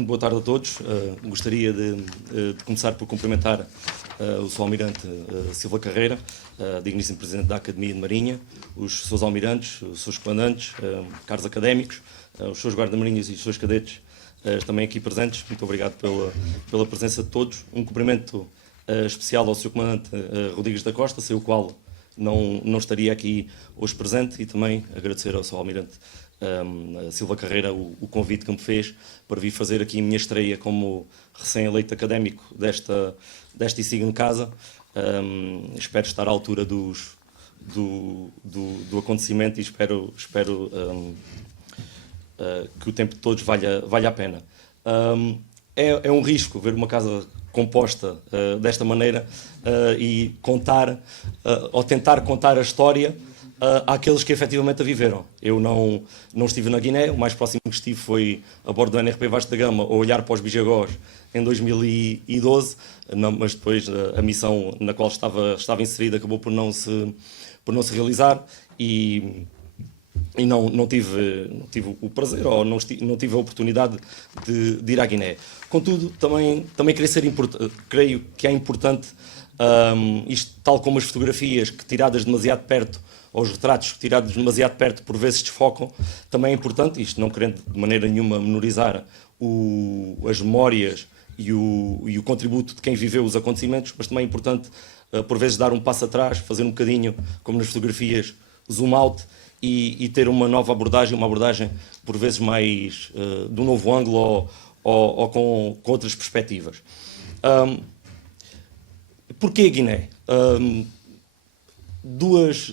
muito boa tarde a todos. Gostaria de começar por cumprimentar o Sr. Almirante Silva Carreira, digníssimo Presidente da Academia de Marinha, os Srs. Almirantes, os Srs. Comandantes, caros académicos, os Srs. Guarda-Marinhas e os Srs. Cadetes também aqui presentes. Muito obrigado pela presença de todos. Um cumprimento especial ao Sr. Comandante Rodrigues da Costa, sem o qual não estaria aqui hoje presente, e também agradecer ao Sr. Almirante Silva Carreira o convite que me fez para vir fazer aqui a minha estreia como recém-eleito académico desta insigne casa. Espero estar à altura do acontecimento e espero que o tempo de todos valha a pena. É um risco ver uma casa composta desta maneira e contar, ou tentar contar a história àqueles que efetivamente a viveram. Eu não estive na Guiné, o mais próximo que estive foi a bordo do NRP Vasco da Gama, a olhar para os Bijagós em 2012, mas depois a missão na qual estava inserida acabou por não se realizar e não tive o prazer ou não tive a oportunidade de ir à Guiné. Contudo, também creio que é importante, isto tal como as fotografias que tiradas demasiado perto, ou os retratos tirados demasiado perto por vezes desfocam, também é importante, isto não querendo de maneira nenhuma menorizar as memórias e o contributo de quem viveu os acontecimentos, mas também é importante por vezes dar um passo atrás, fazer um bocadinho, como nas fotografias, zoom out, e ter uma nova abordagem, uma abordagem por vezes mais de um novo ângulo ou com outras perspectivas. Porquê Guiné? Duas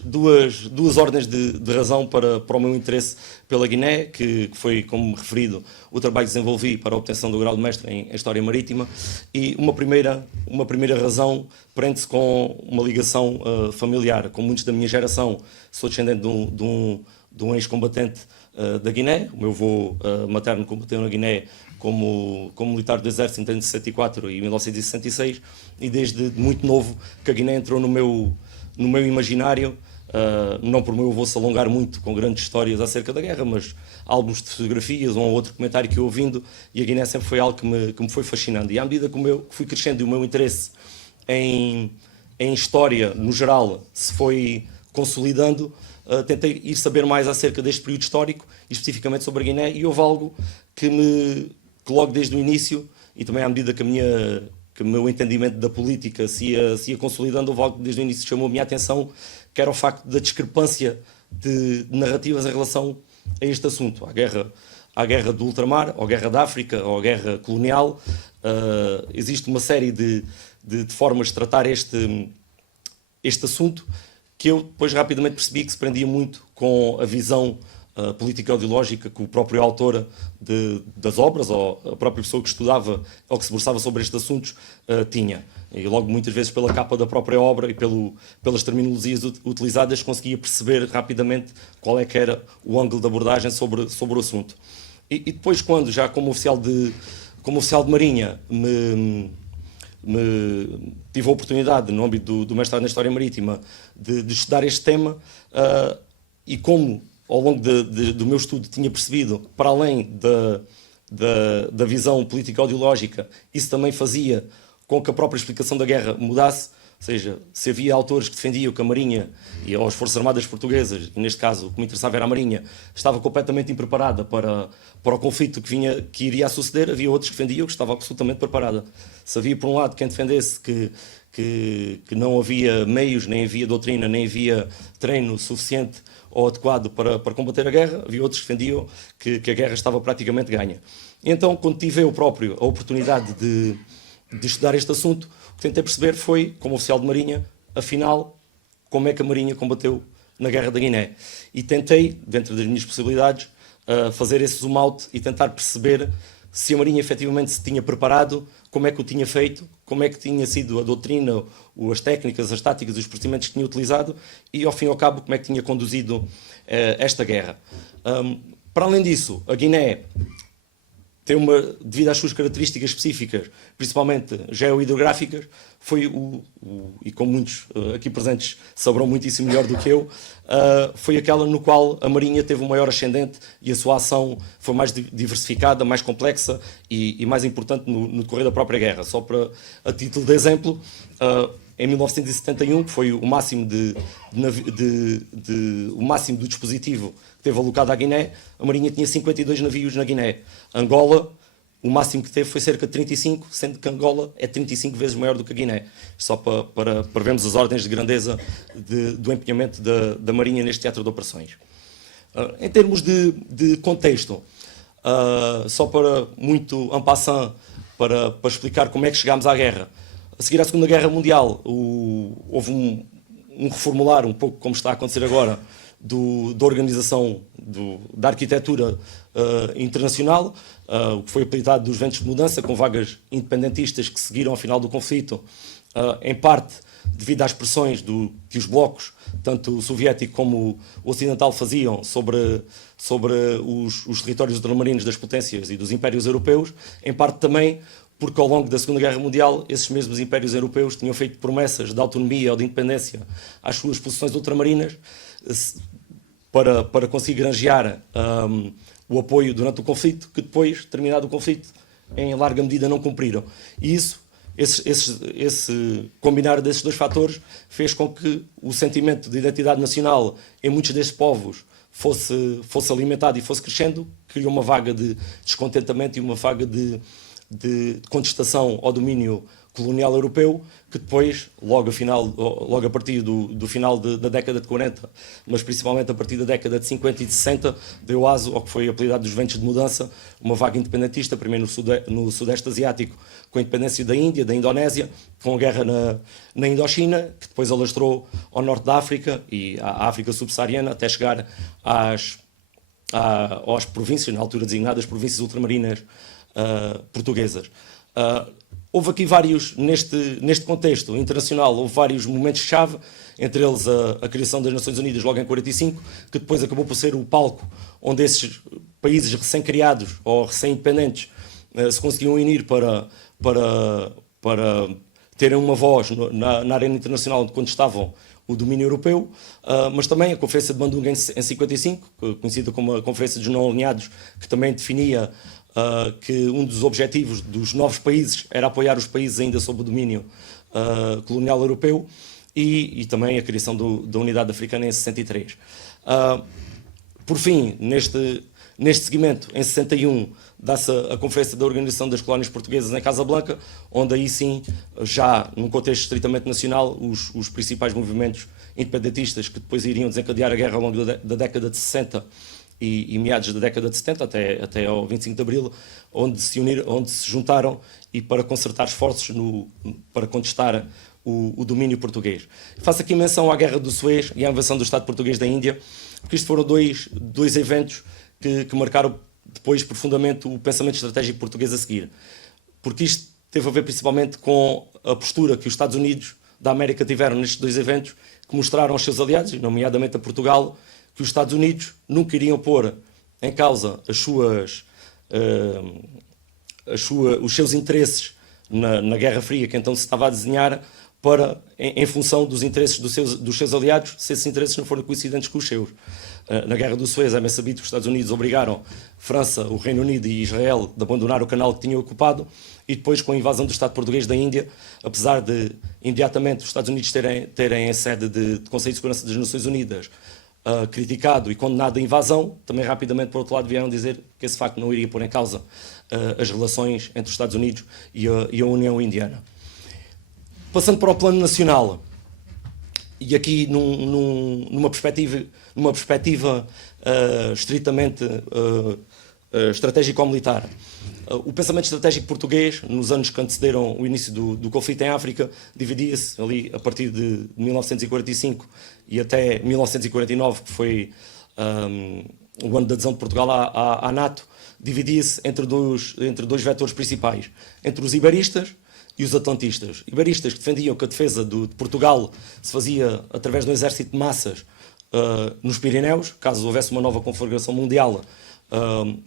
ordens de razão para o meu interesse pela Guiné, que foi, como referido, o trabalho que desenvolvi para a obtenção do grau de mestre em História Marítima, e uma primeira razão prende-se com uma ligação familiar. Com muitos da minha geração, sou descendente de um ex-combatente da Guiné. O meu avô materno combateu na Guiné como militar do Exército entre 64 e 1966, e desde muito novo que a Guiné entrou no meu imaginário, não por meu avô se alongar muito com grandes histórias acerca da guerra, mas álbuns de fotografias ou outro comentário que eu ouvindo, e a Guiné sempre foi algo que me foi fascinando. E à medida que fui crescendo e o meu interesse em história, no geral, se foi consolidando, tentei ir saber mais acerca deste período histórico, e especificamente sobre a Guiné, e houve algo que logo desde o início, e também à medida que o meu entendimento da política se ia consolidando, houve algo que desde o início chamou a minha atenção, que era o facto da discrepância de narrativas em relação a este assunto, à guerra do ultramar, à guerra da África, à guerra colonial. Existe uma série de formas de tratar este assunto, que eu depois rapidamente percebi que se prendia muito com a visão político-ideológica que o próprio autor das obras, ou a própria pessoa que estudava ou que se debruçava sobre estes assuntos, tinha. E logo muitas vezes pela capa da própria obra e pelas terminologias utilizadas conseguia perceber rapidamente qual é que era o ângulo de abordagem sobre o assunto. E depois, quando já como oficial de Marinha tive a oportunidade, no âmbito do mestrado na História Marítima, de estudar este tema, e como ao longo do meu estudo tinha percebido, para além da visão político-ideológica, isso também fazia com que a própria explicação da guerra mudasse. Ou seja, se havia autores que defendiam que a Marinha e as Forças Armadas Portuguesas, e neste caso o que me interessava era a Marinha, estava completamente impreparada para o conflito que iria a suceder, havia outros que defendiam que estava absolutamente preparada. Se havia, por um lado, quem defendesse que não havia meios, nem havia doutrina, nem havia treino suficiente ou adequado para combater a guerra, havia outros que defendiam que a guerra estava praticamente ganha. Então, quando tive eu próprio a oportunidade de estudar este assunto, o que tentei perceber foi, como oficial de Marinha, afinal, como é que a Marinha combateu na Guerra da Guiné. E tentei, dentro das minhas possibilidades, fazer esse zoom out e tentar perceber se a Marinha efetivamente se tinha preparado, como é que o tinha feito, como é que tinha sido a doutrina, as técnicas, as táticas, os procedimentos que tinha utilizado e, ao fim e ao cabo, como é que tinha conduzido esta guerra. Para além disso, a Guiné devido às suas características específicas, principalmente geohidrográficas, e como muitos aqui presentes saberão muitíssimo melhor do que eu, foi aquela no qual a Marinha teve um maior ascendente e a sua ação foi mais diversificada, mais complexa e mais importante no decorrer da própria guerra. Só a título de exemplo, em 1971, que foi o máximo o máximo do dispositivo que teve alocado à Guiné, a Marinha tinha 52 navios na Guiné. Angola, o máximo que teve foi cerca de 35, sendo que Angola é 35 vezes maior do que a Guiné. Só para vermos as ordens de grandeza do empenhamento da Marinha neste teatro de operações. Em termos de contexto, só para muito en passant, para explicar como é que chegámos à guerra. A seguir à Segunda Guerra Mundial, houve um reformular, um pouco como está a acontecer agora, da organização da arquitetura internacional, o que foi apelidado dos ventos de mudança, com vagas independentistas que seguiram ao final do conflito, em parte devido às pressões que os blocos, tanto o soviético como o ocidental, faziam sobre os territórios ultramarinos das potências e dos impérios europeus, em parte também porque ao longo da Segunda Guerra Mundial esses mesmos impérios europeus tinham feito promessas de autonomia ou de independência às suas posições ultramarinas para conseguir granjear o apoio durante o conflito, que depois, terminado o conflito, em larga medida não cumpriram. E esse combinar desses dois fatores fez com que o sentimento de identidade nacional em muitos destes povos fosse alimentado e fosse crescendo, criou uma vaga de descontentamento e uma vaga de contestação ao domínio colonial europeu, que depois, logo a partir do final da década de 40, mas principalmente a partir da década de 50 e de 60, deu aso ao que foi apelidado dos ventos de mudança, uma vaga independentista, primeiro no Sudeste Asiático, com a independência da Índia, da Indonésia, com a guerra na Indochina, que depois alastrou ao norte da África e à África subsaariana, até chegar às províncias, na altura designadas províncias ultramarinas portuguesas. Houve aqui neste contexto internacional, houve vários momentos-chave, entre eles a criação das Nações Unidas logo em 45, que depois acabou por ser o palco onde esses países recém-criados ou recém-independentes se conseguiam unir para terem uma voz na arena internacional onde contestavam o domínio europeu, mas também a Conferência de Bandung em 55, conhecida como a Conferência dos Não Alinhados, que também definia que um dos objetivos dos novos países era apoiar os países ainda sob o domínio colonial europeu, e também a criação da Unidade Africana em 63. Por fim, neste seguimento, em 61, dá-se a Conferência da Organização das Colónias Portuguesas em Casablanca, onde aí sim, já num contexto estritamente nacional, os principais movimentos independentistas que depois iriam desencadear a guerra ao longo da década de 60 e meados da década de 70, até ao 25 de Abril, onde se juntaram e para concertar esforços para contestar o domínio português. Faço aqui menção à Guerra do Suez e à invasão do Estado Português da Índia, porque isto foram dois eventos que marcaram depois profundamente o pensamento estratégico português a seguir. Porque isto teve a ver principalmente com a postura que os Estados Unidos da América tiveram nestes dois eventos, que mostraram aos seus aliados, nomeadamente a Portugal, que os Estados Unidos nunca iriam pôr em causa os seus interesses na Guerra Fria que então se estava a desenhar em função dos interesses dos seus aliados, se esses interesses não forem coincidentes com os seus. Na Guerra do Suez é bem sabido que os Estados Unidos obrigaram França, o Reino Unido e Israel a abandonar o canal que tinham ocupado, e depois com a invasão do Estado Português da Índia, apesar de imediatamente os Estados Unidos terem a sede de Conselho de Segurança das Nações Unidas criticado e condenado a invasão, também rapidamente, por outro lado, vieram dizer que esse facto não iria pôr em causa as relações entre os Estados Unidos e a União Indiana. Passando para o plano nacional, e aqui numa perspectiva estritamente estratégico-militar, o pensamento estratégico português, nos anos que antecederam o início do conflito em África, dividia-se ali a partir de 1945 e até 1949, que foi o ano da adesão de Portugal à NATO, dividia-se entre dois vetores principais, entre os iberistas e os atlantistas. Iberistas que defendiam que a defesa de Portugal se fazia através de um exército de massas nos Pirineus, caso houvesse uma nova conflagração mundial,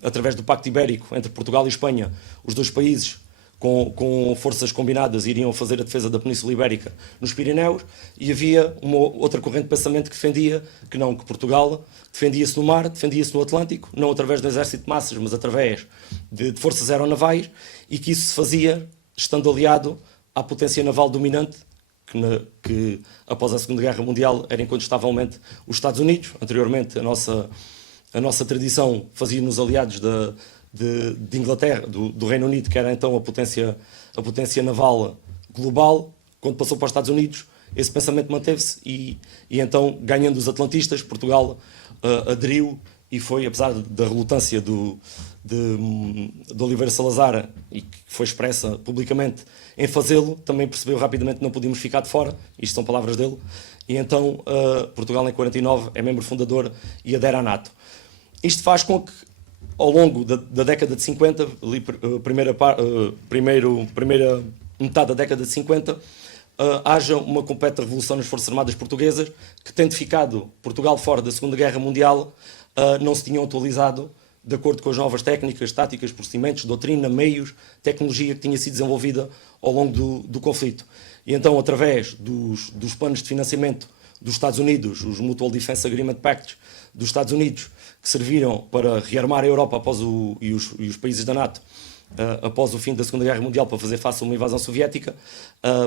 através do Pacto Ibérico entre Portugal e Espanha, os dois países com forças combinadas iriam fazer a defesa da Península Ibérica nos Pirineus, e havia uma outra corrente de pensamento que defendia que não, que Portugal defendia-se no mar, defendia-se no Atlântico, não através do exército de massas, mas através de forças aeronavais, e que isso se fazia estando aliado à potência naval dominante, que após a Segunda Guerra Mundial era incontestavelmente os Estados Unidos. Anteriormente a nossa tradição fazia-nos aliados de Inglaterra, do Reino Unido, que era então a potência naval global. Quando passou para os Estados Unidos, esse pensamento manteve-se e então, ganhando os atlantistas, Portugal aderiu e foi, apesar da relutância do Oliveira Salazar, e que foi expressa publicamente em fazê-lo, também percebeu rapidamente que não podíamos ficar de fora. Isto são palavras dele. E então Portugal, em 49, é membro fundador e adere à NATO. Isto faz com que, ao longo da década de 50, primeira metade da década de 50, haja uma completa revolução nas Forças Armadas Portuguesas, que, tendo ficado Portugal fora da Segunda Guerra Mundial, não se tinham atualizado de acordo com as novas técnicas, táticas, procedimentos, doutrina, meios, tecnologia que tinha sido desenvolvida ao longo do conflito. E então, através dos planos de financiamento dos Estados Unidos, os Mutual Defense Agreement Pacts dos Estados Unidos, que serviram para rearmar a Europa e os países da NATO após o fim da Segunda Guerra Mundial, para fazer face a uma invasão soviética,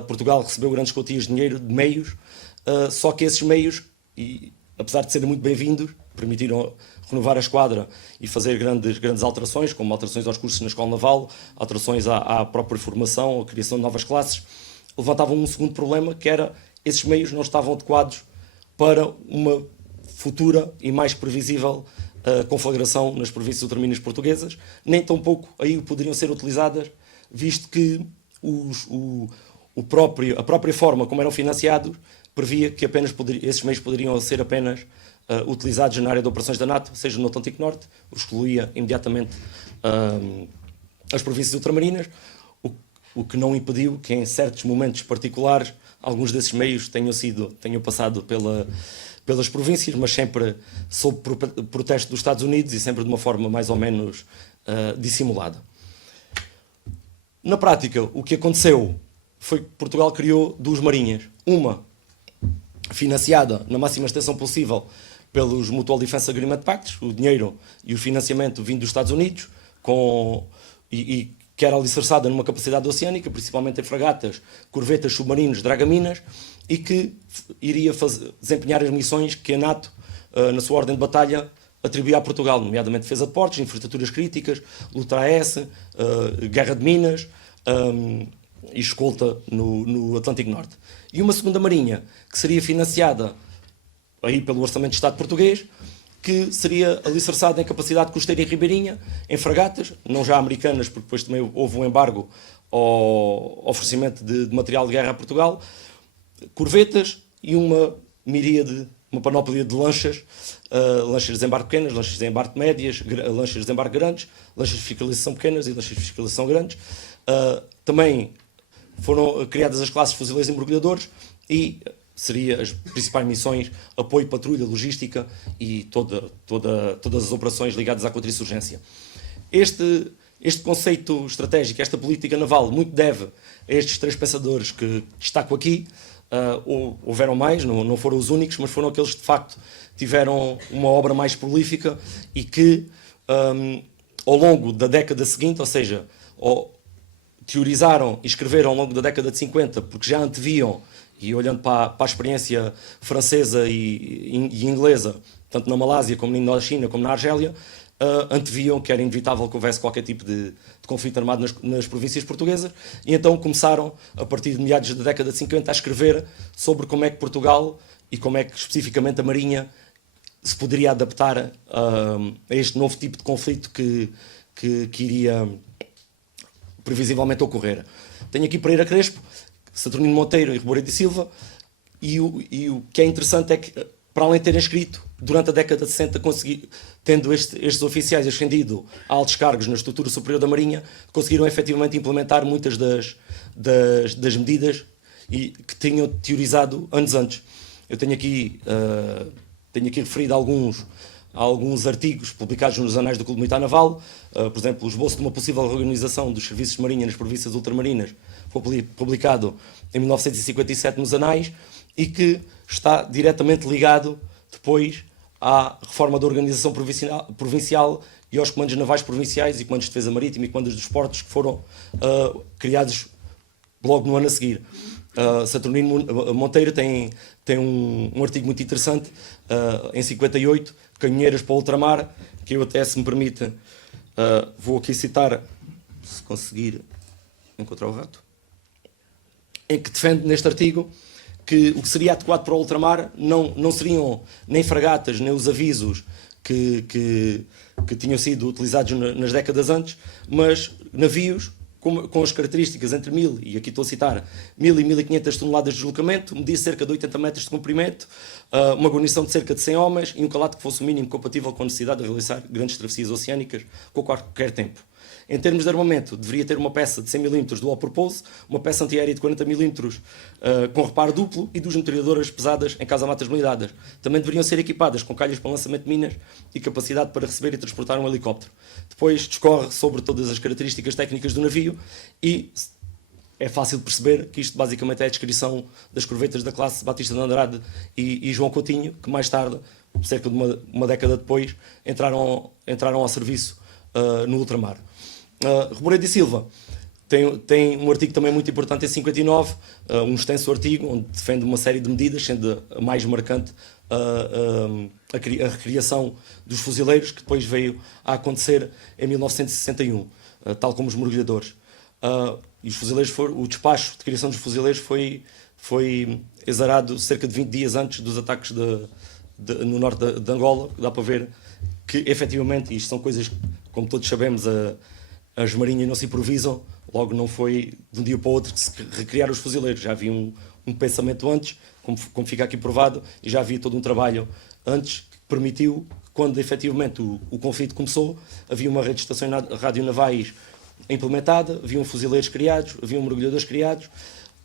Portugal recebeu grandes quantias de dinheiro, de meios, só que esses meios, apesar de serem muito bem-vindos, permitiram renovar a esquadra e fazer grandes alterações, como alterações aos cursos na Escola Naval, alterações à própria formação, a criação de novas classes, levantavam um segundo problema, que era esses meios não estavam adequados para uma futura e mais previsível conflagração nas províncias ultramarinas portuguesas, nem tampouco aí poderiam ser utilizadas, visto que a própria forma como eram financiados previa que esses meios poderiam ser apenas utilizados na área de operações da NATO, seja no Atlântico Norte, o excluía imediatamente as províncias ultramarinas, o que não impediu que, em certos momentos particulares, alguns desses meios tenham passado pelas províncias, mas sempre sob protesto dos Estados Unidos e sempre de uma forma mais ou menos dissimulada. Na prática, o que aconteceu foi que Portugal criou duas marinhas. Uma financiada na máxima extensão possível pelos Mutual Defense Agreement Pacts, o dinheiro e o financiamento vindo dos Estados Unidos, que era alicerçada numa capacidade oceânica, principalmente em fragatas, corvetas, submarinos, dragaminas, e que iria desempenhar as missões que a NATO, na sua ordem de batalha, atribuía a Portugal, nomeadamente defesa de portos, infraestruturas críticas, luta AS, guerra de minas e escolta no Atlântico Norte. E uma segunda marinha, que seria financiada aí pelo Orçamento de Estado português, que seria alicerçada em capacidade costeira e ribeirinha, em fragatas, não já americanas, porque depois também houve um embargo ao oferecimento de material de guerra a Portugal, corvetas e uma panóplia de lanchas, lanchas de desembarque pequenas, lanchas de desembarque médias, lanchas de desembarque grandes, lanchas de fiscalização pequenas e lanchas de fiscalização grandes. Também foram criadas as classes fuzileiros e mergulhadores e seria as principais missões, apoio, patrulha, logística e todas as operações ligadas à contra-insurgência. Este conceito estratégico, esta política naval, muito deve a estes três pensadores que destaco aqui. Houveram mais, não foram os únicos, mas foram aqueles que de facto tiveram uma obra mais prolífica e que ao longo da década seguinte, ou seja, teorizaram e escreveram ao longo da década de 50, porque já anteviam, e olhando para a experiência francesa e inglesa, tanto na Malásia como na Indochina como na Argélia, anteviam que era inevitável que houvesse qualquer tipo de conflito armado nas províncias portuguesas, e então começaram, a partir de meados da década de 50, a escrever sobre como é que Portugal e como é que especificamente a Marinha se poderia adaptar a este novo tipo de conflito que iria previsivelmente ocorrer. Tenho aqui Pereira Crespo, Saturnino Monteiro e Reboredo de Silva, e o que é interessante é que, para além de terem escrito, durante a década de 60, tendo estes oficiais ascendido a altos cargos na estrutura superior da Marinha, conseguiram efetivamente implementar muitas das medidas que tinham teorizado anos antes. Eu tenho aqui referido alguns alguns artigos publicados nos Anais do Clube Militar Naval, por exemplo, o esboço de uma possível reorganização dos serviços de marinha nas províncias ultramarinas foi publicado em 1957 nos Anais e que está diretamente ligado depois à reforma da organização provincial e aos comandos navais provinciais e comandos de defesa marítima e comandos dos portos que foram criados logo no ano a seguir. Saturnino Monteiro tem um artigo muito interessante, em 58, Caminheiras para o Ultramar, que eu até, se me permite, vou aqui citar, se conseguir encontrar o rato, em que defende neste artigo que o que seria adequado para o ultramar não seriam nem fragatas, nem os avisos que tinham sido utilizados nas décadas antes, mas navios com as características entre 1000, e aqui estou a citar, 1000 e 1500 toneladas de deslocamento, media cerca de 80 metros de comprimento, uma guarnição de cerca de 100 homens e um calato que fosse o mínimo compatível com a necessidade de realizar grandes travessias oceânicas com qualquer tempo. Em termos de armamento, deveria ter uma peça de 100 mm dual purpose, uma peça antiaérea de 40 mm com reparo duplo e duas metralhadoras pesadas em casa-matas blindadas. Também deveriam ser equipadas com calhas para lançamento de minas e capacidade para receber e transportar um helicóptero. Depois discorre sobre todas as características técnicas do navio e é fácil de perceber que isto basicamente é a descrição das corvetas da classe Batista de Andrade e João Coutinho, que mais tarde, cerca de uma década depois, entraram ao serviço no ultramar. Reboredo e Silva tem um artigo também muito importante em 59, um extenso artigo onde defende uma série de medidas, sendo a mais marcante a recriação dos fuzileiros, que depois veio a acontecer em 1961, tal como os mergulhadores. E os fuzileiros o despacho de criação dos fuzileiros foi exarado cerca de 20 dias antes dos ataques no norte de Angola. Dá para ver que, efetivamente, isto são coisas, como todos sabemos, as marinhas não se improvisam, logo não foi de um dia para o outro que se recriaram os fuzileiros. Já havia um pensamento antes, como fica aqui provado, e já havia todo um trabalho antes que permitiu, quando efetivamente o conflito começou, havia uma rede de estações radionavais implementada, haviam fuzileiros criados, haviam mergulhadores criados,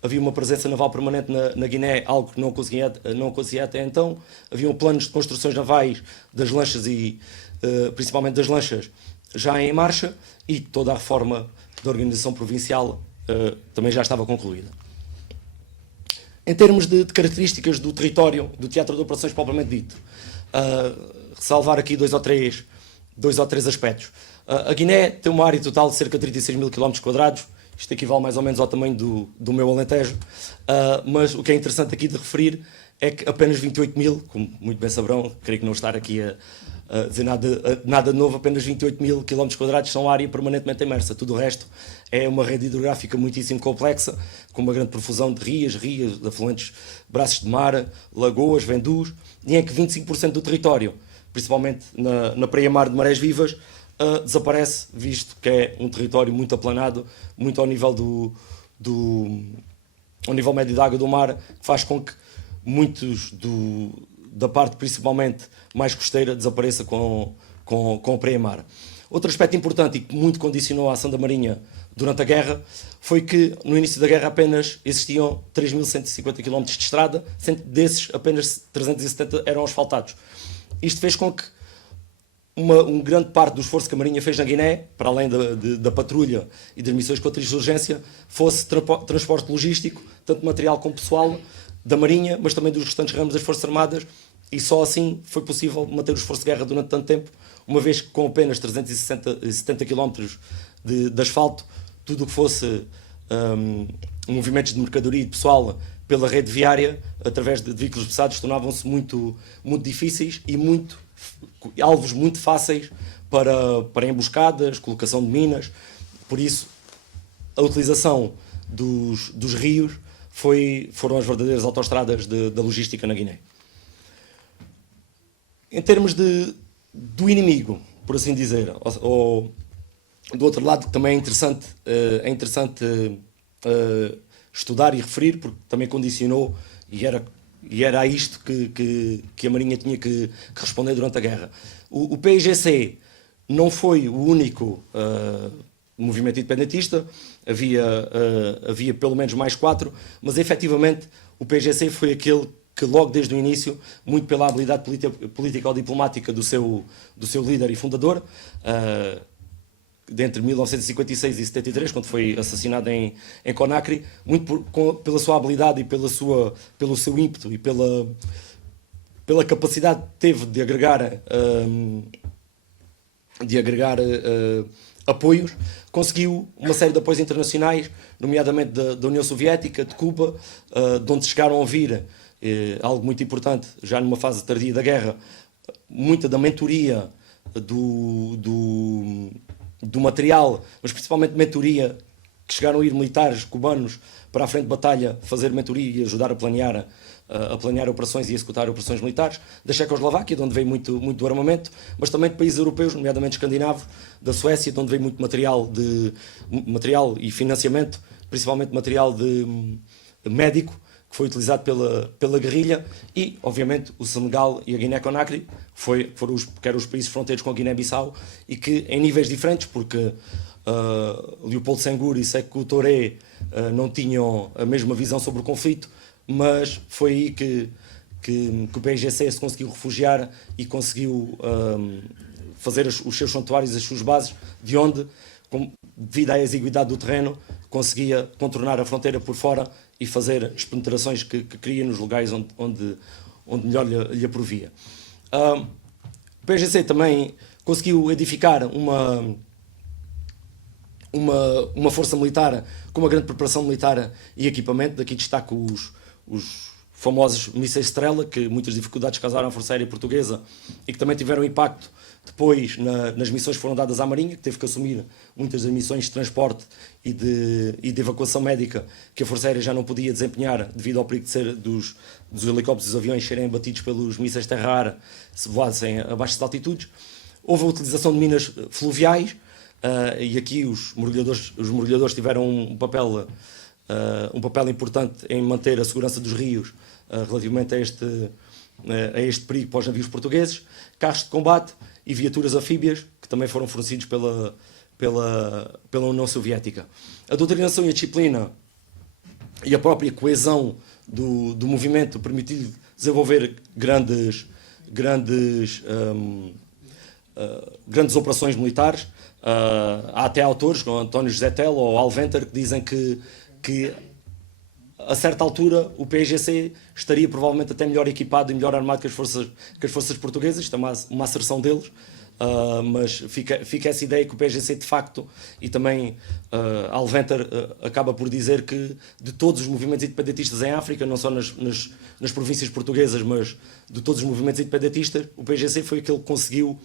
havia uma presença naval permanente na Guiné, algo que não acontecia até então, haviam planos de construções navais das lanchas e principalmente das lanchas já em marcha, e toda a reforma da organização provincial também já estava concluída. Em termos de características do território do Teatro de Operações propriamente dito, ressalvar aqui dois ou três aspectos. A Guiné tem uma área total de cerca de 36 mil km², isto equivale mais ou menos ao tamanho do meu Alentejo, mas o que é interessante aqui de referir é que apenas 28 mil, como muito bem saberão, creio que não estar aqui a dizer nada de novo, apenas 28 mil km² são área permanentemente imersa. Tudo o resto é uma rede hidrográfica muitíssimo complexa, com uma grande profusão de rias, afluentes, braços de mar, lagoas, vendus, e em que 25% do território, principalmente na praia-mar de Marés Vivas, desaparece, visto que é um território muito aplanado, muito ao nível ao nível médio da água do mar, que faz com que muitos da parte principalmente mais costeira desapareça com a praia-mar. Outro aspecto importante e que muito condicionou a ação da Marinha durante a guerra foi que no início da guerra apenas existiam 3.150 km de estrada, sendo desses apenas 370 eram asfaltados. Isto fez com que uma grande parte do esforço que a Marinha fez na Guiné, para além da patrulha e das missões contra a insurgência, fosse transporte logístico, tanto material como pessoal, da Marinha, mas também dos restantes ramos das Forças Armadas, e só assim foi possível manter o esforço de guerra durante tanto tempo, uma vez que com apenas 370 km de asfalto, tudo o que fosse movimentos de mercadoria e de pessoal pela rede viária, através de veículos pesados, tornavam-se muito, muito difíceis e alvos muito fáceis para emboscadas, colocação de minas. Por isso, a utilização dos rios foram as verdadeiras autoestradas da logística na Guiné. Em termos do inimigo, por assim dizer, ou do outro lado, que também é interessante estudar e referir, porque também condicionou e era a isto que a Marinha tinha que responder durante a guerra. O PIGC não foi o único movimento independentista, havia pelo menos mais 4, mas efetivamente o PIGC foi aquele que logo desde o início, muito pela habilidade político-diplomática do seu líder e fundador, entre 1956 e 73, quando foi assassinado em Conakry, muito pela sua habilidade e pelo seu ímpeto e pela capacidade que teve de agregar apoios, conseguiu uma série de apoios internacionais, nomeadamente da União Soviética, de Cuba, de onde chegaram a vir, algo muito importante, já numa fase tardia da guerra, muita da mentoria do material, mas principalmente mentoria, que chegaram a ir militares cubanos para a frente de batalha fazer mentoria e ajudar a planear operações e executar operações militares, da Checoslováquia, de onde veio muito do armamento, mas também de países europeus, nomeadamente escandinavos, da Suécia, de onde veio muito material e financiamento, principalmente material médico, que foi utilizado pela guerrilha, e, obviamente, o Senegal e a Guiné-Conakry, que eram os países fronteiros com a Guiné-Bissau, e que, em níveis diferentes, porque Leopoldo Senghor e Sékou Touré não tinham a mesma visão sobre o conflito, mas foi aí que o PAIGC se conseguiu refugiar e conseguiu fazer os seus santuários, as suas bases, de onde, devido à exiguidade do terreno, conseguia contornar a fronteira por fora e fazer as penetrações que queria nos lugares onde melhor lhe aprovia. O PAIGC também conseguiu edificar uma força militar com uma grande preparação militar e equipamento. Daqui destaco os famosos mísseis Strela, que muitas dificuldades causaram à Força Aérea Portuguesa e que também tiveram impacto depois nas missões que foram dadas à Marinha, que teve que assumir muitas das missões de transporte e de evacuação médica que a Força Aérea já não podia desempenhar devido ao perigo de ser dos helicópteros e dos aviões serem abatidos pelos mísseis terra-ar se voassem a baixas altitudes. Houve a utilização de minas fluviais, e aqui os mergulhadores tiveram um papel importante em manter a segurança dos rios relativamente a este perigo para os navios portugueses, carros de combate e viaturas anfíbias, que também foram fornecidos pela União Soviética. A doutrinação e a disciplina e a própria coesão do movimento permitiu desenvolver grandes operações militares. Há até autores, como António José Telo ou Alventer, que dizem que a certa altura o PAIGC estaria provavelmente até melhor equipado e melhor armado que as forças portuguesas. Isto é uma asserção deles, mas fica essa ideia que o PAIGC de facto, e também Alventer acaba por dizer que de todos os movimentos independentistas em África, não só nas províncias portuguesas, mas de todos os movimentos independentistas, o PAIGC foi aquele que conseguiu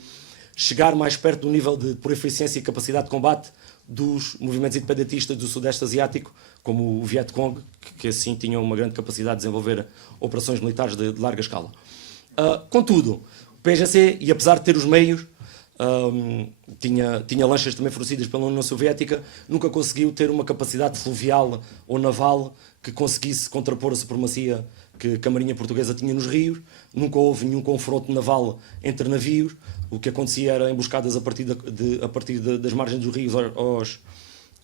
chegar mais perto do nível de por eficiência e capacidade de combate dos movimentos independentistas do Sudeste Asiático, como o Vietcong, que assim tinham uma grande capacidade de desenvolver operações militares de larga escala. Contudo, o PAIGC, e apesar de ter os meios, tinha lanchas também fornecidas pela União Soviética, nunca conseguiu ter uma capacidade fluvial ou naval que conseguisse contrapor a supremacia que a Marinha Portuguesa tinha nos rios. Nunca houve nenhum confronto naval entre navios. O que acontecia era emboscadas a partir das margens dos rios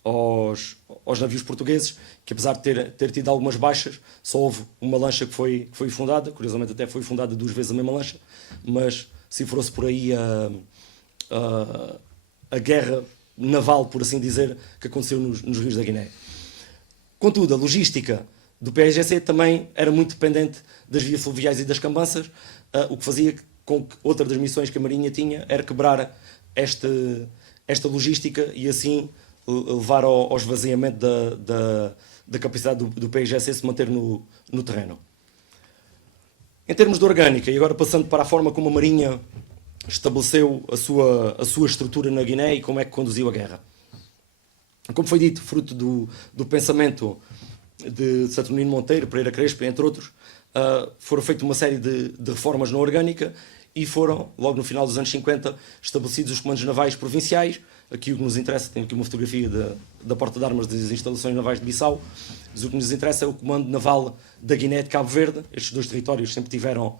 aos navios portugueses, que apesar de ter tido algumas baixas, só houve uma lancha que foi fundada, curiosamente até foi fundada 2 vezes a mesma lancha, mas se fosse por aí a guerra naval, por assim dizer, que aconteceu nos rios da Guiné. Contudo, a logística do PAIGC também era muito dependente das vias fluviais e das cambanças, o que fazia com que outra das missões que a Marinha tinha era quebrar esta logística e assim levar ao esvaziamento da capacidade do PAIGC se manter no terreno. Em termos de orgânica, e agora passando para a forma como a Marinha estabeleceu a sua estrutura na Guiné e como é que conduziu a guerra. Como foi dito, fruto do pensamento de Saturnino Monteiro, Pereira Crespo, entre outros, foram feitas uma série de reformas na orgânica e foram, logo no final dos anos 50, estabelecidos os comandos navais provinciais. Aqui o que nos interessa, tenho aqui uma fotografia da porta de armas das instalações navais de Bissau, mas o que nos interessa é o comando naval da Guiné de Cabo Verde. Estes dois territórios sempre tiveram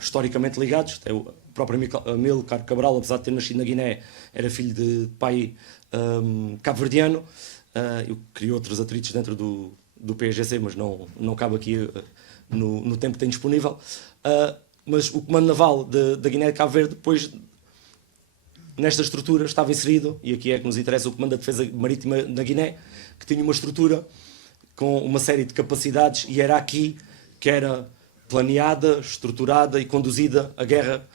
historicamente ligados. Até o próprio Amílcar Cabral, apesar de ter nascido na Guiné, era filho de pai cabo-verdiano. Eu criei outros atritos dentro do PAIGC, mas não cabe aqui no tempo que tem disponível. Mas o Comando Naval da Guiné de Cabo Verde, depois, nesta estrutura, estava inserido, e aqui é que nos interessa, o Comando da Defesa Marítima na Guiné, que tinha uma estrutura com uma série de capacidades, e era aqui que era planeada, estruturada e conduzida a guerra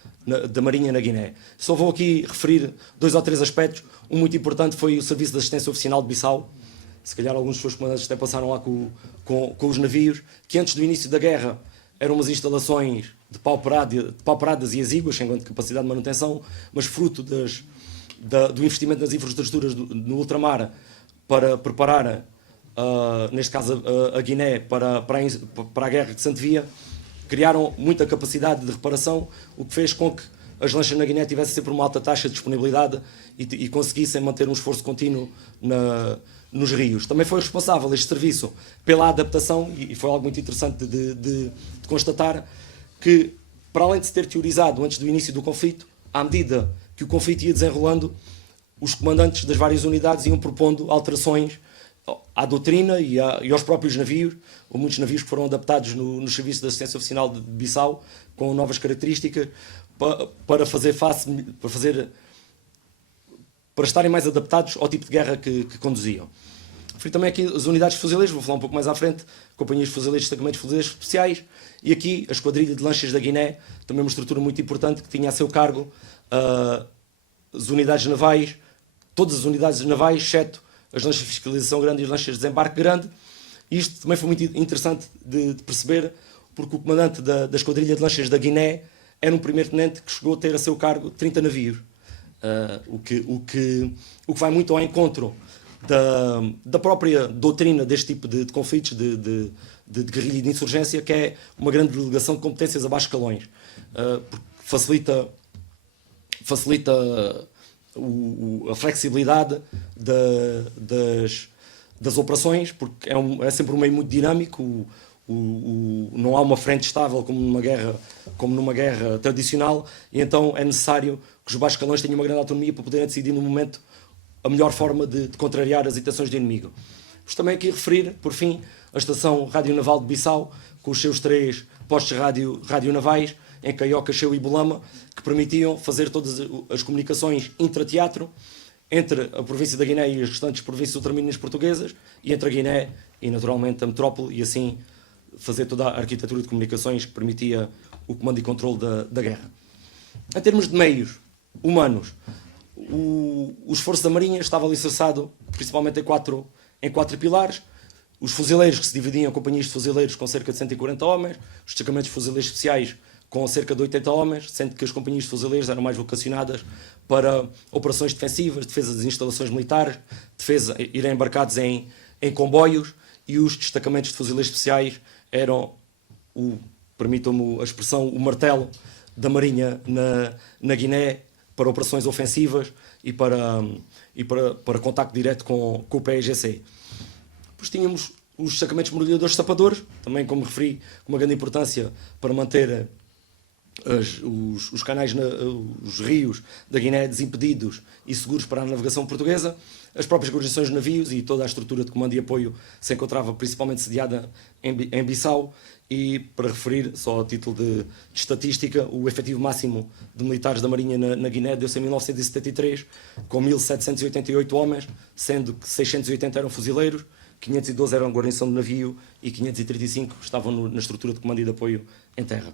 da Marinha na Guiné. Só vou aqui referir 2 ou 3 aspectos. Um muito importante foi o Serviço de Assistência Oficinal de Bissau. Se calhar alguns dos seus comandantes até passaram lá com os navios, que antes do início da guerra eram umas instalações depauperadas e exíguas, sem grande capacidade de manutenção, mas fruto do investimento nas infraestruturas no ultramar para preparar, neste caso, a Guiné para a guerra que se antevia, criaram muita capacidade de reparação, o que fez com que as lanchas na Guiné tivessem sempre uma alta taxa de disponibilidade e conseguissem manter um esforço contínuo nos rios. Também foi responsável este serviço pela adaptação, e foi algo muito interessante de constatar, que, para além de se ter teorizado antes do início do conflito, à medida que o conflito ia desenrolando, os comandantes das várias unidades iam propondo alterações à doutrina e aos próprios navios, ou muitos navios que foram adaptados nos serviços de assistência oficinal de Bissau, com novas características, para estarem mais adaptados ao tipo de guerra que conduziam. Referi também aqui as unidades de fuzileiros, vou falar um pouco mais à frente, companhias de fuzileiros, destacamentos de fuzileiros especiais, e aqui a Esquadrilha de Lanchas da Guiné, também uma estrutura muito importante, que tinha a seu cargo as unidades navais, todas as unidades navais, exceto as lanchas de fiscalização grande e as lanchas de desembarque grande. Isto também foi muito interessante de perceber, porque o comandante da Esquadrilha de Lanchas da Guiné era um primeiro-tenente que chegou a ter a seu cargo 30 navios. O que vai muito ao encontro da própria doutrina deste tipo de conflitos de guerrilha e de insurgência, que é uma grande delegação de competências a baixos escalões, porque facilita a flexibilidade das operações, porque é sempre um meio muito dinâmico. Não há uma frente estável como numa guerra tradicional, e então é necessário que os baixos escalões tenham uma grande autonomia para poderem decidir no momento a melhor forma de contrariar as intenções do inimigo. Vamos também aqui referir, por fim, a Estação Radionaval de Bissau, com os seus 3 postos radionavais, em Caioca, Cheu e Bolama, que permitiam fazer todas as comunicações intrateatro entre a província da Guiné e as restantes províncias ultramarinas portuguesas, e entre a Guiné e, naturalmente, a metrópole, e assim fazer toda a arquitetura de comunicações que permitia o comando e controle da guerra. Em termos de meios humanos, o esforço da Marinha estava alicerçado principalmente em quatro pilares: os fuzileiros, que se dividiam em companhias de fuzileiros com cerca de 140 homens, os destacamentos de fuzileiros especiais com cerca de 80 homens, sendo que as companhias de fuzileiros eram mais vocacionadas para operações defensivas, defesa das instalações militares, irem embarcados em comboios, e os destacamentos de fuzileiros especiais eram, permitam-me a expressão, o martelo da Marinha na Guiné, para operações ofensivas e para contacto direto com o PAIGC. Depois tínhamos os destacamentos mergulhadores sapadores, também, como referi, com uma grande importância para manter os canais, os rios da Guiné desimpedidos e seguros para a navegação portuguesa. As próprias guarnições de navios e toda a estrutura de comando e apoio se encontrava principalmente sediada em Bissau. E, para referir, só a título de estatística, o efetivo máximo de militares da Marinha na Guiné deu-se em 1973, com 1.788 homens, sendo que 680 eram fuzileiros, 512 eram guarnição de navio e 535 estavam na estrutura de comando e de apoio em terra.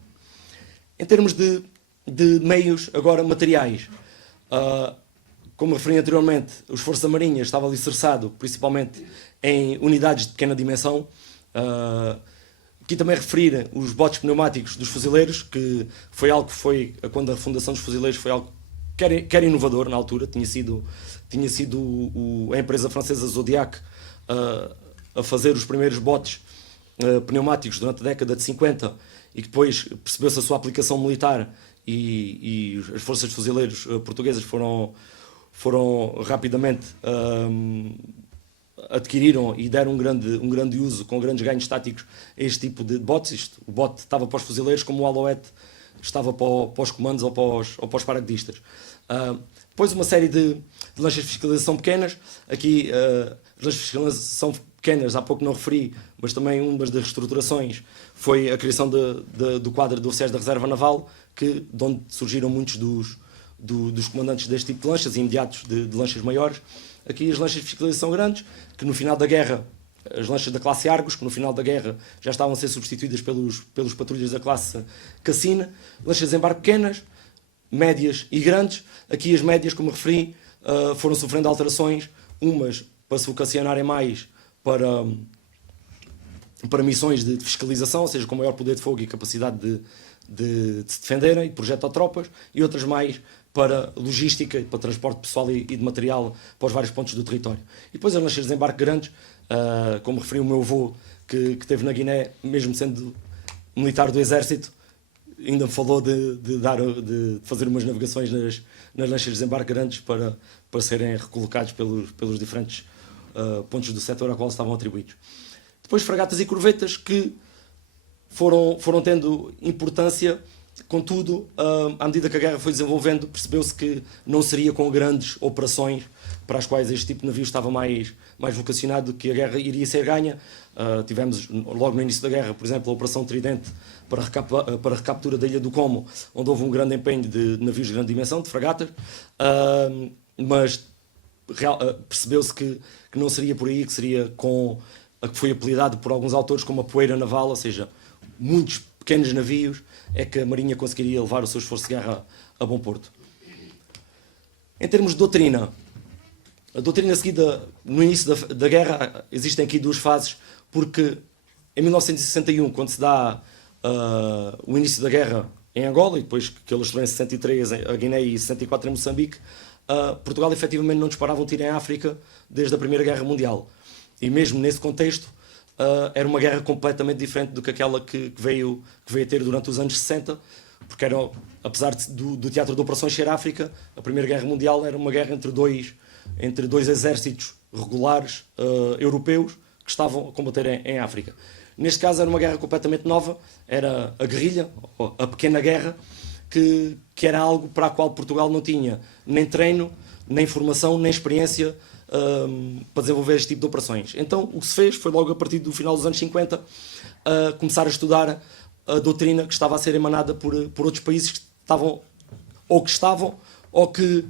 Em termos de meios, agora materiais, como referi anteriormente, o esforço da Marinha estava alicerçado principalmente em unidades de pequena dimensão. Aqui também referir os botes pneumáticos dos fuzileiros, que foi algo que quando a fundação dos fuzileiros foi algo que era inovador na altura. Tinha sido a empresa francesa Zodiac a fazer os primeiros botes pneumáticos durante a década de 50, e que depois percebeu-se a sua aplicação militar, e as forças de fuzileiros portuguesas foram rapidamente adquiriram e deram um grande uso, com grandes ganhos táticos, a este tipo de botes. O bote estava para os fuzileiros como o Alouette estava para os comandos ou para os paraquedistas. Depois uma série de lanchas de fiscalização pequenas. Aqui as lanchas de fiscalização pequenas, há pouco não referi, mas também uma das reestruturações foi a criação do quadro de oficiais da Reserva Naval, de onde surgiram muitos dos comandantes deste tipo de lanchas, imediatos de lanchas maiores. Aqui as lanchas de fiscalização grandes, que no final da guerra, as lanchas da classe Argos, que no final da guerra já estavam a ser substituídas pelos patrulhas da classe Cassina. Lanchas de embarque pequenas, médias e grandes. Aqui as médias, como referi, foram sofrendo alterações, umas para se vocacionarem mais para missões de fiscalização, ou seja, com maior poder de fogo e capacidade de se defenderem, projetotropas, e outras mais para logística, para transporte pessoal e de material para os vários pontos do território. E depois as lanchas de desembarque grandes, como referiu o meu avô, que esteve na Guiné, mesmo sendo militar do Exército, ainda me falou de fazer umas navegações nas lanchas de desembarque grandes para serem recolocados pelos diferentes pontos do setor a qual estavam atribuídos. Depois fragatas e corvetas que foram tendo importância, contudo, à medida que a guerra foi desenvolvendo, percebeu-se que não seria com grandes operações para as quais este tipo de navio estava mais vocacionado, que a guerra iria ser ganha. Tivemos logo no início da guerra, por exemplo, a Operação Tridente para a recaptura da Ilha do Como, onde houve um grande empenho de navios de grande dimensão, de fragatas, mas percebeu-se que não seria por aí, que seria com a que foi apelidado por alguns autores como a poeira naval, ou seja, muitos pequenos navios, é que a Marinha conseguiria levar o seu esforço de guerra a bom porto. Em termos de doutrina, a doutrina seguida no início da guerra, existem aqui duas fases, porque em 1961, quando se dá o início da guerra em Angola, e depois que ele estourou em 63 a Guiné e 64 em Moçambique, Portugal efetivamente não disparava um tiro em África desde a Primeira Guerra Mundial. E mesmo nesse contexto, era uma guerra completamente diferente do que aquela que veio a ter durante os anos 60, porque era, apesar do teatro de operações ser África, a Primeira Guerra Mundial era uma guerra entre dois exércitos regulares europeus que estavam a combater em África. Neste caso era uma guerra completamente nova, era a guerrilha, a pequena guerra, que era algo para a qual Portugal não tinha nem treino, nem formação, nem experiência para desenvolver este tipo de operações. Então o que se fez foi logo a partir do final dos anos 50 começar a estudar a doutrina que estava a ser emanada por outros países que estavam ou que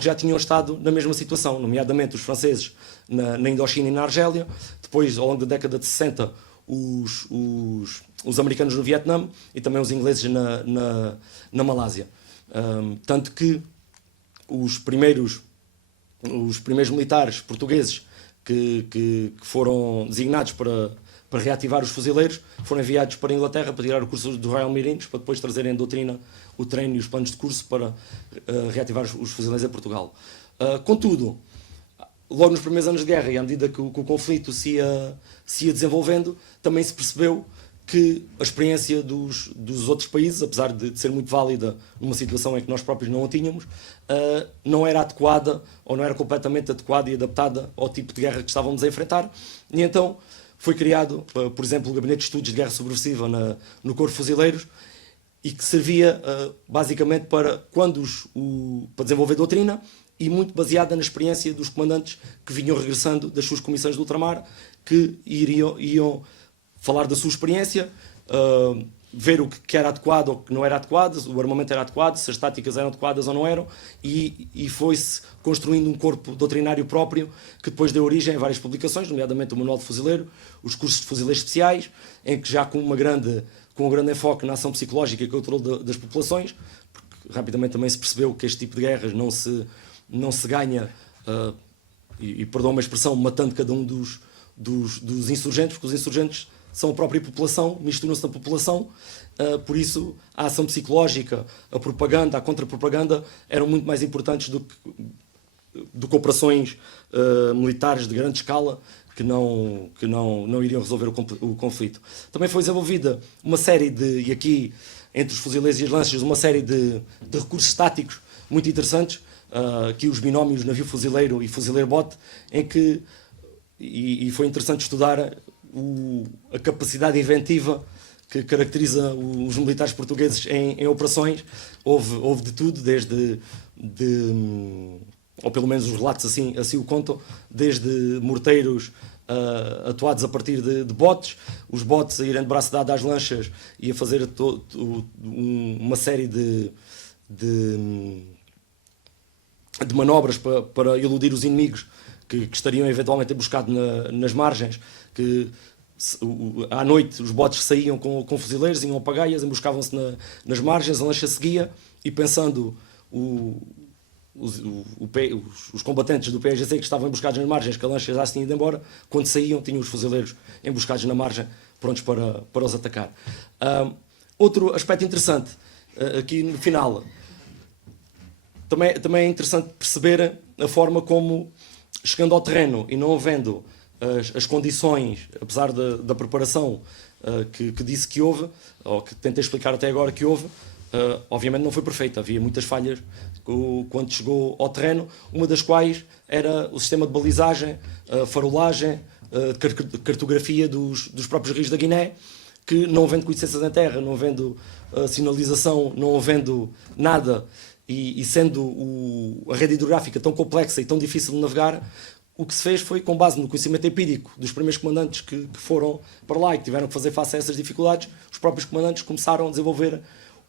já tinham estado na mesma situação, nomeadamente os franceses na Indochina e na Argélia, depois ao longo da década de 60 os americanos no Vietnã e também os ingleses na Malásia. Tanto que os primeiros militares portugueses que foram designados para reativar os fuzileiros foram enviados para a Inglaterra para tirar o curso do Royal Marines, para depois trazerem a doutrina, o treino e os planos de curso para reativar os fuzileiros a Portugal. Contudo, logo nos primeiros anos de guerra e à medida que o conflito se ia desenvolvendo, também se percebeu que a experiência dos outros países, apesar de ser muito válida numa situação em que nós próprios não a tínhamos, não era adequada ou não era completamente adequada e adaptada ao tipo de guerra que estávamos a enfrentar. E então foi criado, por exemplo, o Gabinete de Estudos de Guerra Subversiva no Corpo de Fuzileiros, e que servia basicamente para desenvolver doutrina e muito baseada na experiência dos comandantes que vinham regressando das suas comissões de ultramar, que iam falar da sua experiência, ver o que era adequado ou que não era adequado, o armamento era adequado, se as táticas eram adequadas ou não eram, e foi-se construindo um corpo doutrinário próprio que depois deu origem a várias publicações, nomeadamente o Manual de Fuzileiro, os cursos de fuzileiros especiais, em que já com um grande enfoque na ação psicológica e controle das populações, porque rapidamente também se percebeu que este tipo de guerras não se ganha, e perdoa-me a expressão, matando cada um dos insurgentes, porque os insurgentes são a própria população, misturam-se na população, por isso a ação psicológica, a propaganda, a contra-propaganda eram muito mais importantes do que operações militares de grande escala que não iriam resolver o conflito. Também foi desenvolvida uma série e aqui entre os fuzileiros e as lanchas, uma série de recursos táticos muito interessantes, aqui os binómios navio-fuzileiro e fuzileiro-bote, em que e foi interessante estudar a capacidade inventiva que caracteriza os militares portugueses em operações. Houve de tudo, ou pelo menos os relatos assim o contam, desde morteiros atuados a partir de botes, os botes a irem de braço dado às lanchas e a fazer uma série de manobras para iludir os inimigos que estariam eventualmente emboscados nas margens, que à noite os botes saíam com fuzileiros, iam a pagaias, emboscavam-se nas margens, a lancha seguia e pensando os combatentes do PAGC que estavam emboscados nas margens, que a lancha já se tinha ido embora, quando saíam tinham os fuzileiros emboscados na margem, prontos para os atacar. Outro aspecto interessante, aqui no final, também é interessante perceber a forma como, chegando ao terreno e não havendo as condições, apesar da preparação que disse que houve, ou que tentei explicar até agora que houve, obviamente não foi perfeita, havia muitas falhas quando chegou ao terreno, uma das quais era o sistema de balizagem, farolagem, cartografia dos próprios rios da Guiné, que não havendo conhecências em terra, não havendo sinalização, não havendo nada, e sendo a rede hidrográfica tão complexa e tão difícil de navegar, o que se fez foi, com base no conhecimento empírico dos primeiros comandantes que foram para lá e que tiveram que fazer face a essas dificuldades, os próprios comandantes começaram a desenvolver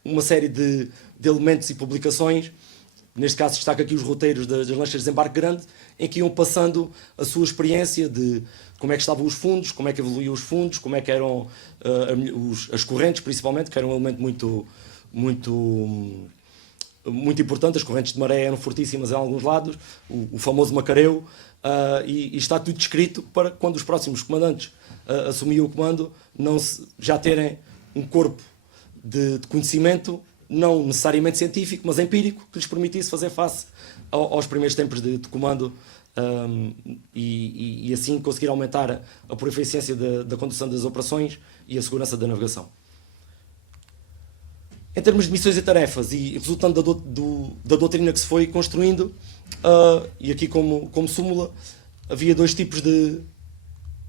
uma série de elementos e publicações. Neste caso destaco aqui os roteiros das lanchas de desembarque grande, em que iam passando a sua experiência de como é que estavam os fundos, como é que evoluíam os fundos, como é que eram as correntes, principalmente, que era um elemento muito importante. As correntes de maré eram fortíssimas em alguns lados, o famoso macareu, e está tudo descrito para quando os próximos comandantes assumiam o comando, já terem um corpo de conhecimento, não necessariamente científico, mas empírico, que lhes permitisse fazer face aos primeiros tempos de comando, e assim conseguir aumentar a proficiência da condução das operações e a segurança da navegação. Em termos de missões e tarefas, e resultando da doutrina que se foi construindo, e aqui como súmula, havia dois tipos de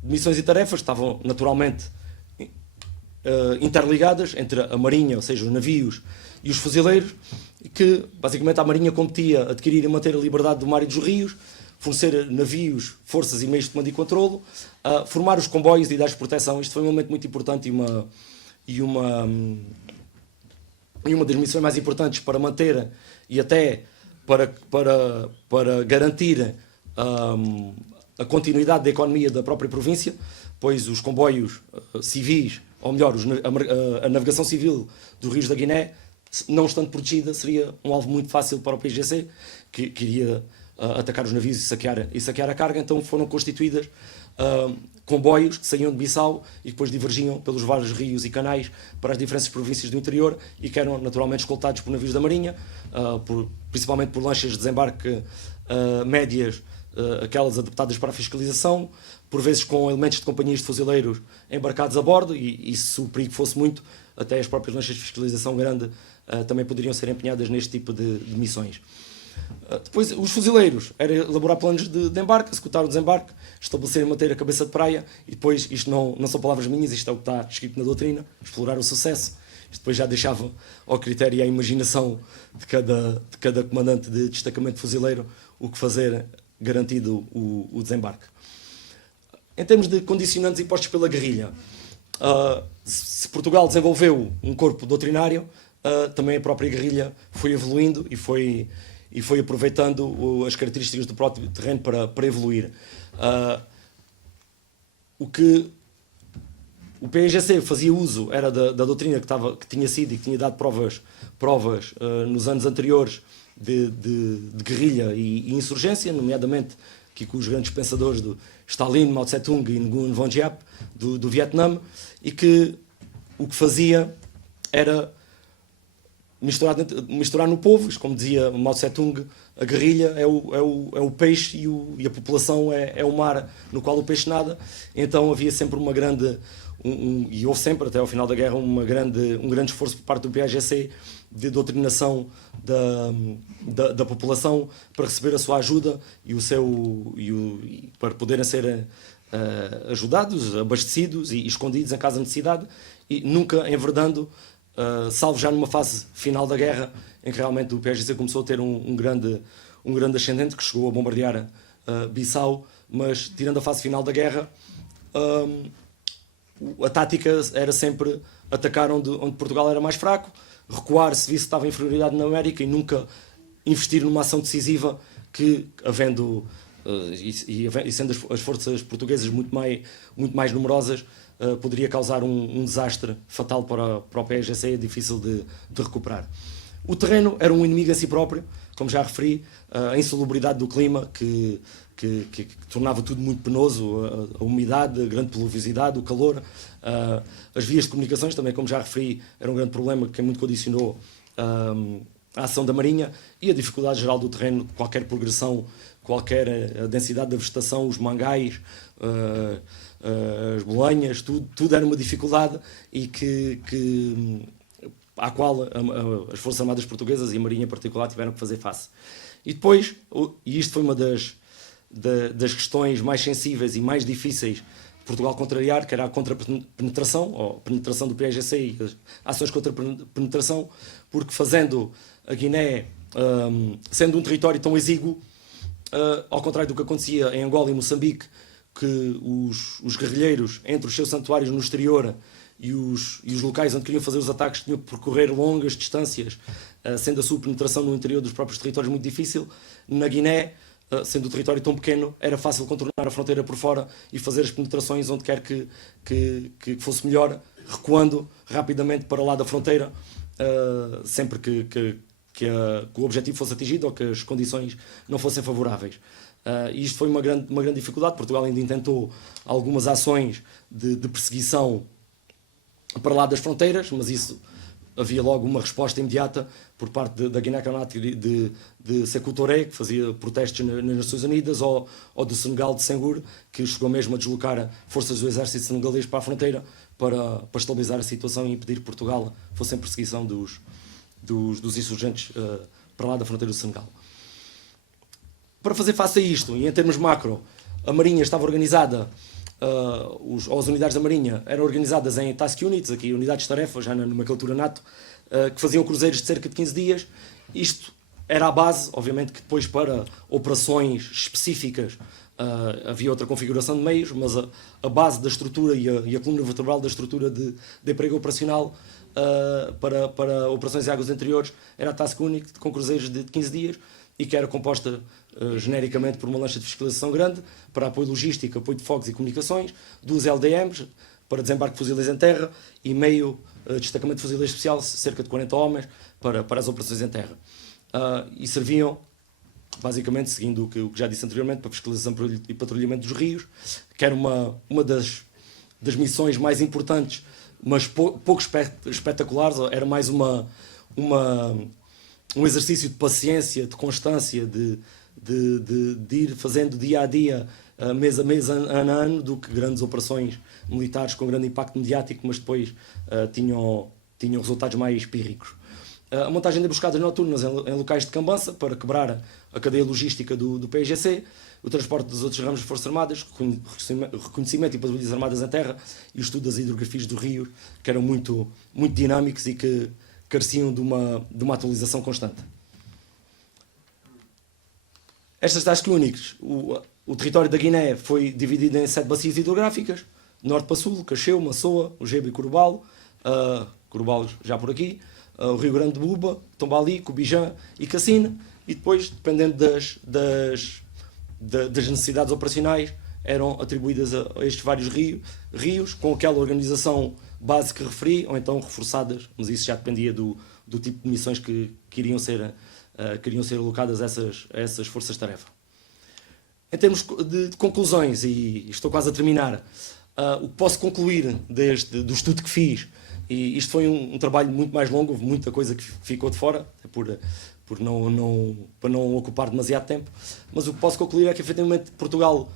missões e tarefas, que estavam naturalmente interligadas entre a marinha, ou seja, os navios e os fuzileiros, que basicamente a marinha competia adquirir e manter a liberdade do mar e dos rios, fornecer navios, forças e meios de comando e controlo, formar os comboios e dar-lhes proteção. Isto foi um momento muito importante e uma das missões mais importantes para manter e até para garantir a continuidade da economia da própria província, pois os comboios civis, ou melhor, a navegação civil dos rios da Guiné, não estando protegida, seria um alvo muito fácil para o PAGC, que iria atacar os navios e saquear a carga. Então foram constituídas comboios que saíam de Bissau e depois divergiam pelos vários rios e canais para as diferentes províncias do interior e que eram naturalmente escoltados por navios da Marinha, principalmente por lanchas de desembarque médias, aquelas adaptadas para a fiscalização, por vezes com elementos de companhias de fuzileiros embarcados a bordo, e se o perigo fosse muito, até as próprias lanchas de fiscalização grande também poderiam ser empenhadas neste tipo de missões. Depois, os fuzileiros, era elaborar planos de embarque, executar o desembarque, estabelecer e manter a cabeça de praia, e depois, isto não são palavras minhas, isto é o que está escrito na doutrina, explorar o sucesso. Isto depois já deixava ao critério e à imaginação de cada comandante de destacamento fuzileiro o que fazer, garantido o desembarque. Em termos de condicionantes impostos pela guerrilha, se Portugal desenvolveu um corpo doutrinário, também a própria guerrilha foi evoluindo e foi aproveitando as características do próprio terreno para evoluir. O que o PAGC fazia uso era da doutrina que tinha sido e que tinha dado provas nos anos anteriores de guerrilha e insurgência, nomeadamente aqui com os grandes pensadores do Stalin, Mao Tse-tung e Nguyen Van Giap do Vietnã, e que o que fazia era misturar no povo. Como dizia Mao Tse-tung, a guerrilha é o peixe e a população é o mar no qual o peixe nada. Então havia sempre uma grande, e houve sempre até ao final da guerra, um grande esforço por parte do PAGC de doutrinação da população para receber a sua ajuda e para poderem ser ajudados, abastecidos e escondidos em caso de necessidade, e nunca enverdando, salvo já numa fase final da guerra, em que realmente o PAGC começou a ter um grande ascendente, que chegou a bombardear Bissau, mas tirando a fase final da guerra, a tática era sempre atacar onde Portugal era mais fraco, recuar se visse que estava em inferioridade na América e nunca investir numa ação decisiva que, havendo e sendo as forças portuguesas muito mais numerosas, poderia causar um desastre fatal para o PAIGC, difícil de recuperar. O terreno era um inimigo a si próprio, como já referi, a insalubridade do clima que tornava tudo muito penoso, a umidade, a grande pluviosidade, o calor, as vias de comunicações também, como já referi, era um grande problema que muito condicionou a ação da Marinha, e a dificuldade geral do terreno, qualquer progressão, qualquer densidade da vegetação, os mangais, as bolenhas, tudo era uma dificuldade e à qual as Forças Armadas Portuguesas e a Marinha em particular tiveram que fazer face. E depois, e isto foi uma das questões mais sensíveis e mais difíceis de Portugal contrariar, que era a contrapenetração, ou penetração do PAIGC e as ações contra penetração, porque fazendo a Guiné, sendo um território tão exíguo, ao contrário do que acontecia em Angola e Moçambique, que os guerrilheiros, entre os seus santuários no exterior e os locais onde queriam fazer os ataques, tinham que percorrer longas distâncias, sendo a sua penetração no interior dos próprios territórios muito difícil. Na Guiné, sendo o território tão pequeno, era fácil contornar a fronteira por fora e fazer as penetrações onde quer que fosse melhor, recuando rapidamente para lá da fronteira, sempre que o objetivo fosse atingido ou que as condições não fossem favoráveis. E isto foi uma grande dificuldade. Portugal ainda intentou algumas ações de perseguição para lá das fronteiras, mas isso havia logo uma resposta imediata por parte da Guiné-Conakry de Sékou Touré, que fazia protestos nas Nações Unidas, ou do Senegal de Senghor, que chegou mesmo a deslocar forças do exército senegalês para a fronteira para estabilizar a situação e impedir que Portugal fosse em perseguição dos insurgentes para lá da fronteira do Senegal. Para fazer face a isto, e em termos macro, a Marinha estava organizada, as unidades da Marinha eram organizadas em task units, aqui unidades de tarefa, já na nomenclatura NATO, que faziam cruzeiros de cerca de 15 dias. Isto era a base, obviamente que depois para operações específicas havia outra configuração de meios, mas a base da estrutura e a coluna vertebral da estrutura de emprego operacional para operações em águas interiores era a task unit, com cruzeiros de 15 dias, e que era composta genericamente por uma lancha de fiscalização grande para apoio logístico, apoio de fogos e comunicações, 2 LDMs para desembarque de fuzileiros em terra e meio destacamento de fuzileiro especial, cerca de 40 homens, para as operações em terra. E serviam, basicamente, seguindo o que já disse anteriormente, para fiscalização e patrulhamento dos rios, que era uma das missões mais importantes, mas pouco espetaculares. Era mais um exercício de paciência, de constância, de ir fazendo dia a dia, mês a mês, ano a ano, do que grandes operações militares com grande impacto mediático, mas depois tinham resultados mais pírricos. A montagem de emboscadas noturnas em locais de cambança para quebrar a cadeia logística do PAIGC, o transporte dos outros ramos de Forças Armadas, reconhecimento e patrulhas armadas em terra e o estudo das hidrografias do rio, que eram muito dinâmicos e que careciam de uma atualização constante. Estas task units, o território da Guiné foi dividido em 7 bacias hidrográficas, norte para sul, Cacheu, Massoa, Ugebe e Corubalo, Corubalo já por aqui, o Rio Grande de Buba, Tombali, Cubijã e Cassine, e depois, dependendo das necessidades operacionais, eram atribuídas a estes vários rios, com aquela organização base que referi, ou então reforçadas, mas isso já dependia do tipo de missões que iriam ser alocadas a essas forças-tarefa. Em termos de conclusões, e estou quase a terminar, o que posso concluir do estudo que fiz, e isto foi um trabalho muito mais longo, houve muita coisa que ficou de fora, para não ocupar demasiado tempo, mas o que posso concluir é que, efetivamente, Portugal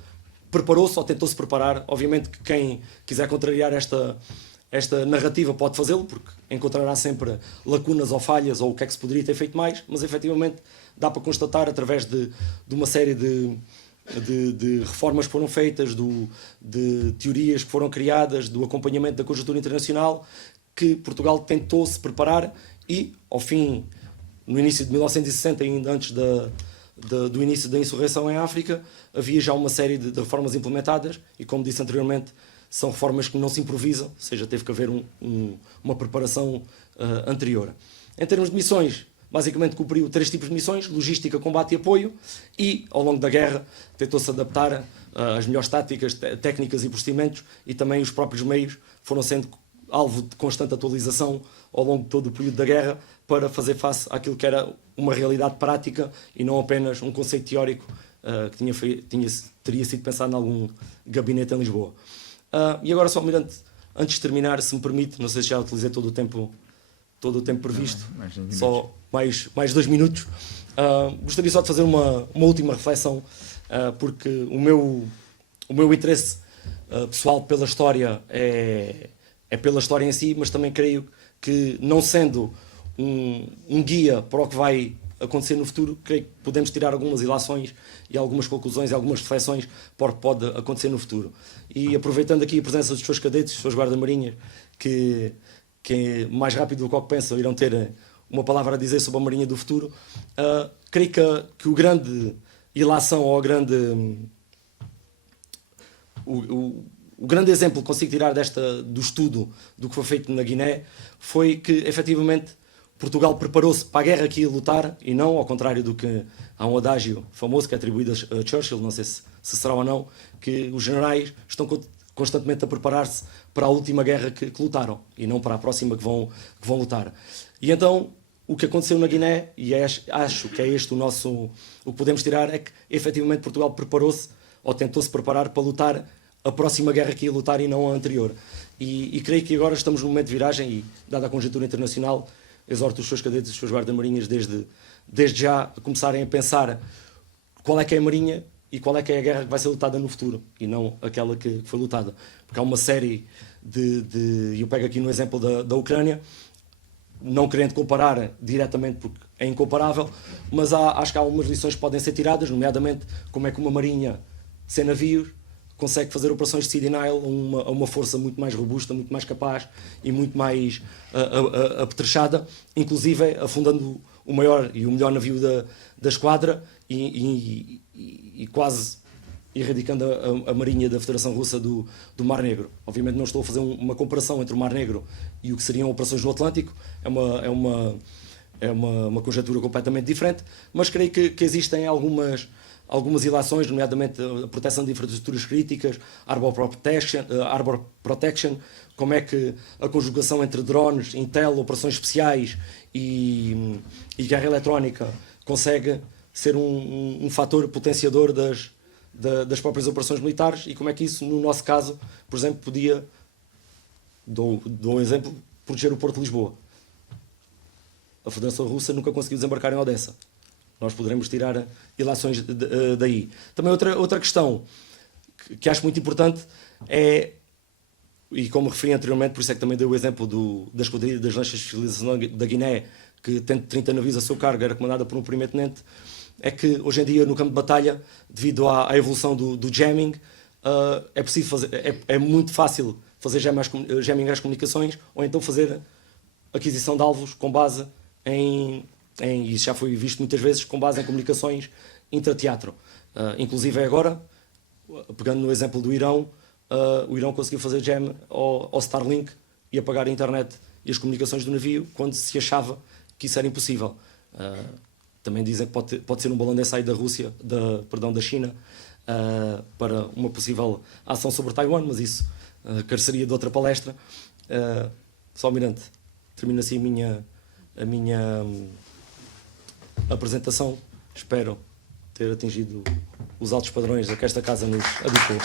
preparou-se ou tentou-se preparar. Obviamente que quem quiser contrariar esta narrativa pode fazê-lo, porque encontrará sempre lacunas ou falhas ou o que é que se poderia ter feito mais, mas efetivamente dá para constatar, através de uma série de reformas que foram feitas, de teorias que foram criadas, do acompanhamento da conjuntura internacional, que Portugal tentou se preparar e, ao fim, no início de 1960, ainda antes do início da insurreição em África, havia já uma série de reformas implementadas e, como disse anteriormente, são reformas que não se improvisam, ou seja, teve que haver uma preparação anterior. Em termos de missões, basicamente cumpriu 3 tipos de missões: logística, combate e apoio, e ao longo da guerra tentou-se adaptar às melhores táticas, técnicas e procedimentos, e também os próprios meios foram sendo alvo de constante atualização ao longo de todo o período da guerra para fazer face àquilo que era uma realidade prática e não apenas um conceito teórico que teria sido pensado em algum gabinete em Lisboa. E agora, só, Almirante, antes de terminar, se me permite, não sei se já utilizei todo o tempo previsto, só mais 2 minutos. Gostaria só de fazer uma última reflexão, porque o meu interesse pessoal pela história é pela história em si, mas também creio que, não sendo um guia para o que vai acontecer no futuro, creio que podemos tirar algumas ilações e algumas conclusões e algumas reflexões para o que pode acontecer no futuro. E aproveitando aqui a presença dos seus cadetes, dos seus guarda-marinhas, que mais rápido do que pensam irão ter uma palavra a dizer sobre a Marinha do futuro, creio que o grande ilação ou o grande exemplo que consigo tirar do estudo do que foi feito na Guiné foi que, efetivamente, Portugal preparou-se para a guerra que ia lutar, e não ao contrário do que há um adágio famoso que é atribuído a Churchill, não sei se será ou não, que os generais estão constantemente a preparar-se para a última guerra que lutaram e não para a próxima que vão lutar. E então o que aconteceu na Guiné, e acho que é este o que podemos tirar, é que efetivamente Portugal preparou-se ou tentou-se preparar para lutar a próxima guerra que ia lutar e não a anterior. E creio que agora estamos num momento de viragem e, dada a conjuntura internacional, exorto os seus cadetes e os seus guarda-marinhas desde já a começarem a pensar qual é que é a Marinha e qual é que é a guerra que vai ser lutada no futuro e não aquela que foi lutada. Porque há uma série eu pego aqui no exemplo da Ucrânia, não querendo comparar diretamente porque é incomparável, mas acho que há algumas lições que podem ser tiradas, nomeadamente como é que uma Marinha sem navios consegue fazer operações de sea denial a uma força muito mais robusta, muito mais capaz e muito mais apetrechada, inclusive afundando o maior e o melhor navio da esquadra e quase erradicando a Marinha da Federação Russa do Mar Negro. Obviamente não estou a fazer uma comparação entre o Mar Negro e o que seriam operações no Atlântico, é uma conjectura completamente diferente, mas creio que existem algumas ilações, nomeadamente a proteção de infraestruturas críticas, Arbor Protection, como é que a conjugação entre drones, intel, operações especiais e guerra eletrónica consegue ser um fator potenciador das próprias operações militares e como é que isso, no nosso caso, por exemplo, podia, dou um exemplo, proteger o Porto de Lisboa. A Federação Russa nunca conseguiu desembarcar em Odessa. Nós poderemos tirar ilações daí. Também outra questão que acho muito importante é, e como referi anteriormente, por isso é que também dei o exemplo da Esquadrilha das Lanchas de Fiscalização da Guiné, que tem 30 navios a seu cargo, era comandada por um primeiro-tenente, é que hoje em dia no campo de batalha, devido à evolução do jamming, é possível é muito fácil fazer jamming às comunicações ou então fazer aquisição de alvos com base e isso já foi visto muitas vezes, com base em comunicações intrateatro. Inclusive agora, pegando no exemplo do Irão, o Irão conseguiu fazer jam ao Starlink e apagar a internet e as comunicações do navio quando se achava que isso era impossível. Também dizem que pode ser um balão de ensaio da China para uma possível ação sobre Taiwan, mas isso careceria de outra palestra. Só, Almirante, termino assim a minha apresentação. Espero ter atingido os altos padrões a que esta casa nos habituou.